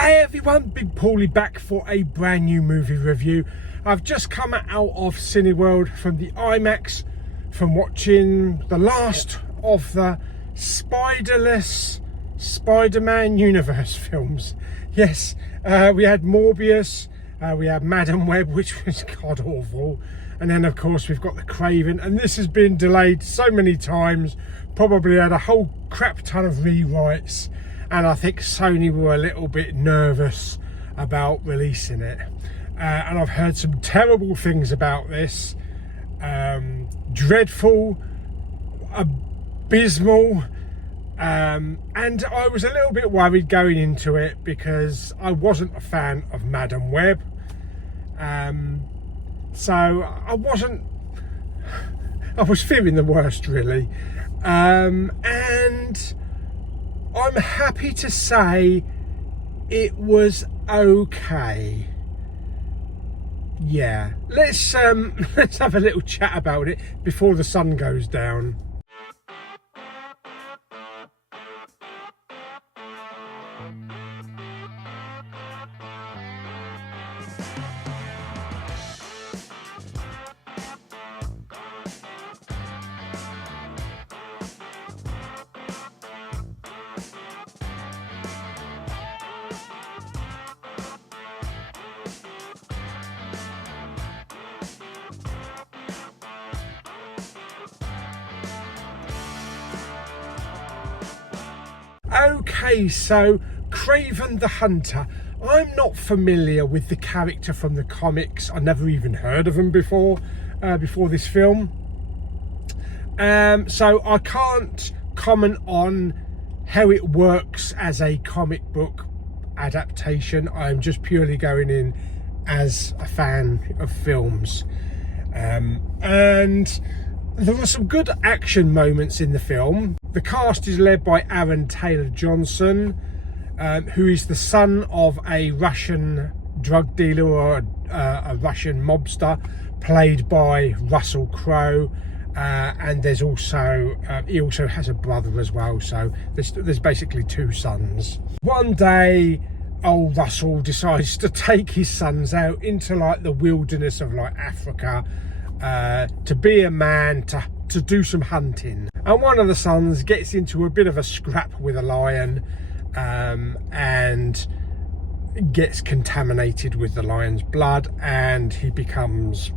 Hey everyone, Big Pauly back for a brand new movie review. I've just come out of Cineworld from the IMAX from watching the last of the Spiderless Spider-Man universe films. Yes, we had Morbius, we had Madam Web, which was god awful, and then of course we've got the Kraven, and this has been delayed so many times, probably had a whole crap ton of rewrites. And I think Sony were a little bit nervous about releasing it. And I've heard some terrible things about this. Dreadful, abysmal. And I was a little bit worried going into it because I wasn't a fan of Madam Web. So I was fearing the worst really. And I'm happy to say it was okay. Yeah, let's have a little chat about it before the sun goes down. Okay, so Kraven the Hunter. I'm not familiar with the character from the comics. I never even heard of him before this film. So I can't comment on how it works as a comic book adaptation. I'm just purely going in as a fan of films. And there were some good action moments in the film. The cast is led by Aaron Taylor Johnson, who is the son of a Russian drug dealer or a Russian mobster, played by Russell Crowe. And there's also he also has a brother as well. So there's basically two sons. One day, old Russell decides to take his sons out into like the wilderness of like Africa. To be a man, to do some hunting, and one of the sons gets into a bit of a scrap with a lion, and gets contaminated with the lion's blood, and he becomes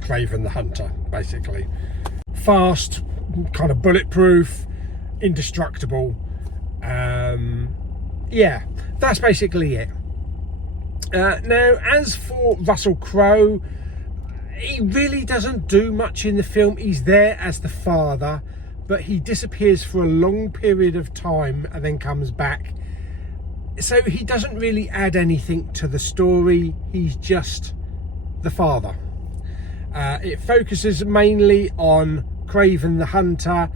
Kraven the Hunter, basically. Fast, kind of bulletproof, indestructible. Yeah, that's basically it. Now, as for Russell Crowe, he really doesn't do much in the film. He's there as the father, but he disappears for a long period of time and then comes back. So he doesn't really add anything to the story. He's just the father. It focuses mainly on Kraven the Hunter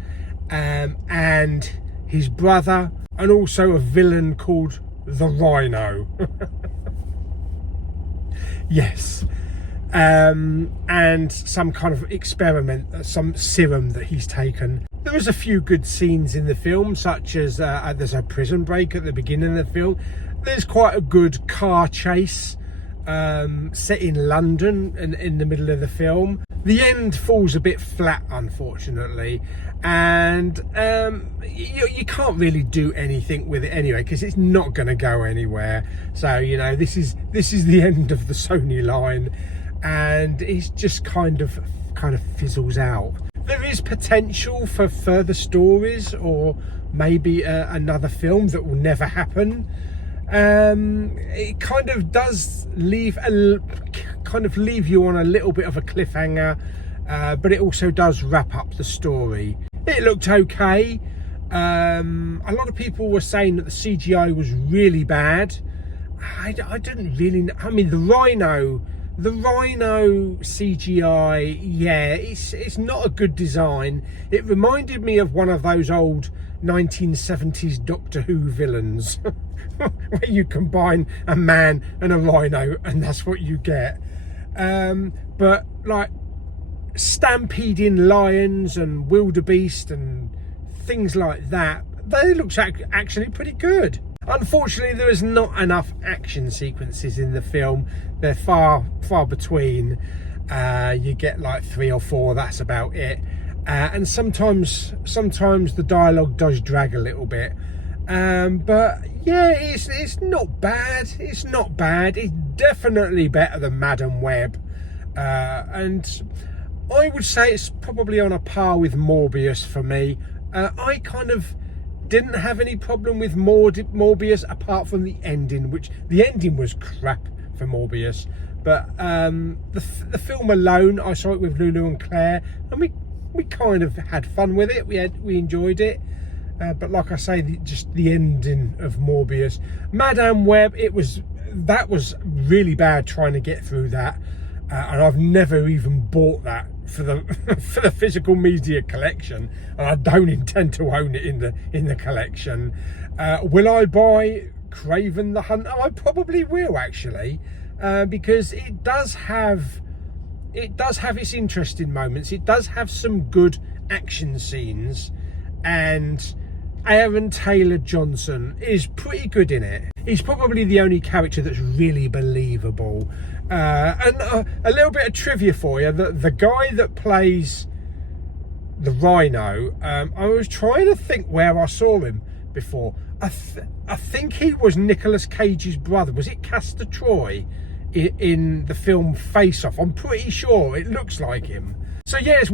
and his brother, and also a villain called the Rhino. Yes. And some kind of experiment, some serum that he's taken. There was a few good scenes in the film, such as there's a prison break at the beginning of the film. There's quite a good car chase set in London in the middle of the film. The end falls a bit flat, unfortunately, and you can't really do anything with it anyway because it's not going to go anywhere. So you know, this is the end of the Sony line. And it just kind of fizzles out. There is potential for further stories, or maybe another film that will never happen. It kind of does leave you on a little bit of a cliffhanger, but it also does wrap up the story. It looked okay. A lot of people were saying that the CGI was really bad. I didn't really know. I mean, the Rhino CGI, yeah, it's not a good design. It reminded me of one of those old 1970s Doctor Who villains where you combine a man and a rhino and that's what you get. But like stampeding lions and wildebeest and things like that, they look actually pretty good. Unfortunately, there is not enough action sequences in the film. They're far between. You get like 3 or 4, that's about it. And sometimes the dialogue does drag a little bit. But yeah, it's not bad. It's not bad. It's definitely better than Madam Web. And I would say it's probably on a par with Morbius for me. I kind of didn't have any problem with Morbius apart from the ending, which the ending was crap for Morbius. But the film alone, I saw it with Lulu and Claire, and we kind of had fun with it. We enjoyed it. But like I say, just the ending of Morbius, Madame Web, that was really bad trying to get through that, and I've never even bought that for the physical media collection, and I don't intend to own it in the collection. Will I buy Kraven the Hunter? I probably will, actually, because it does have its interesting moments. It does have some good action scenes, and Aaron Taylor-Johnson is pretty good in it. He's probably the only character that's really believable. And a little bit of trivia for you: the guy that plays the Rhino, I was trying to think where I saw him before. I think he was Nicolas Cage's brother. Was it Castor Troy in the film Face Off? I'm pretty sure it looks like him. So yeah, it's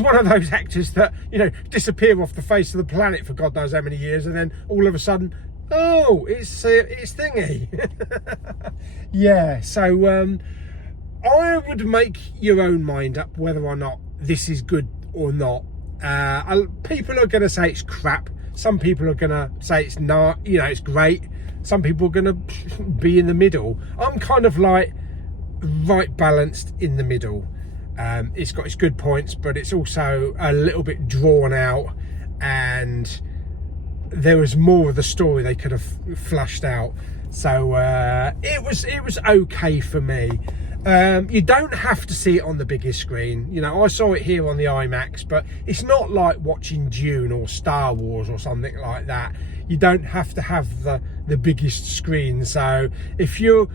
one of those actors that, you know, disappear off the face of the planet for God knows how many years, and then all of a sudden, oh, it's thingy. Yeah, so I would make your own mind up whether or not this is good or not. People are going to say it's crap. Some people are going to say it's not, you know, it's great. Some people are going to be in the middle. I'm kind of like right balanced in the middle. It's got its good points, but it's also a little bit drawn out, and there was more of the story they could have flushed out. So it was okay for me. You don't have to see it on the biggest screen. You know, I saw it here on the IMAX, but it's not like watching Dune or Star Wars or something like that. You don't have to have the biggest screen. So if you're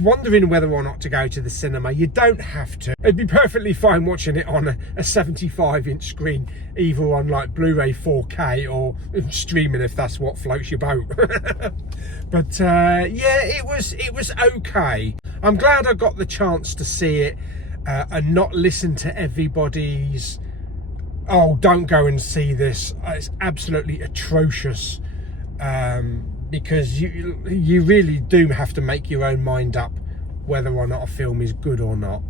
wondering whether or not to go to the cinema, you don't have to. It'd be perfectly fine watching it on a 75-inch screen, either on like Blu-ray 4K or streaming if that's what floats your boat. But yeah, it was okay. I'm glad I got the chance to see it and not listen to everybody's, oh, don't go and see this, it's absolutely atrocious. Because you really do have to make your own mind up whether or not a film is good or not.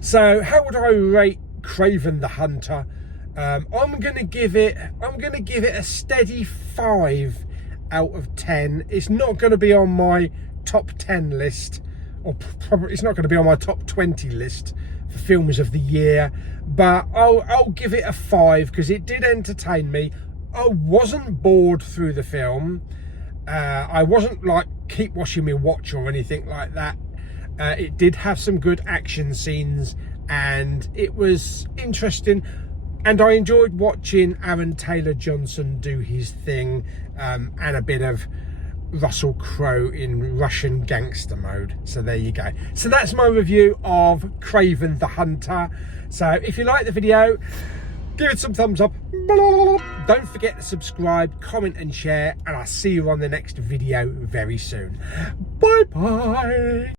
So how would I rate Kraven the Hunter? I'm gonna give it a steady 5 out of 10. It's not going to be on my top 10 list, or probably it's not going to be on my top 20 list for films of the year, but I'll give it a 5 because it did entertain me. I wasn't bored through the film. I wasn't like keep watching me watch or anything like that. It did have some good action scenes and it was interesting, and I enjoyed watching Aaron Taylor-Johnson do his thing, and a bit of Russell Crowe in Russian gangster mode. So there you go. So that's my review of Kraven the Hunter. So if you like the video, give it some thumbs up. Don't forget to subscribe, comment and share, and I'll see you on the next video very soon. Bye bye.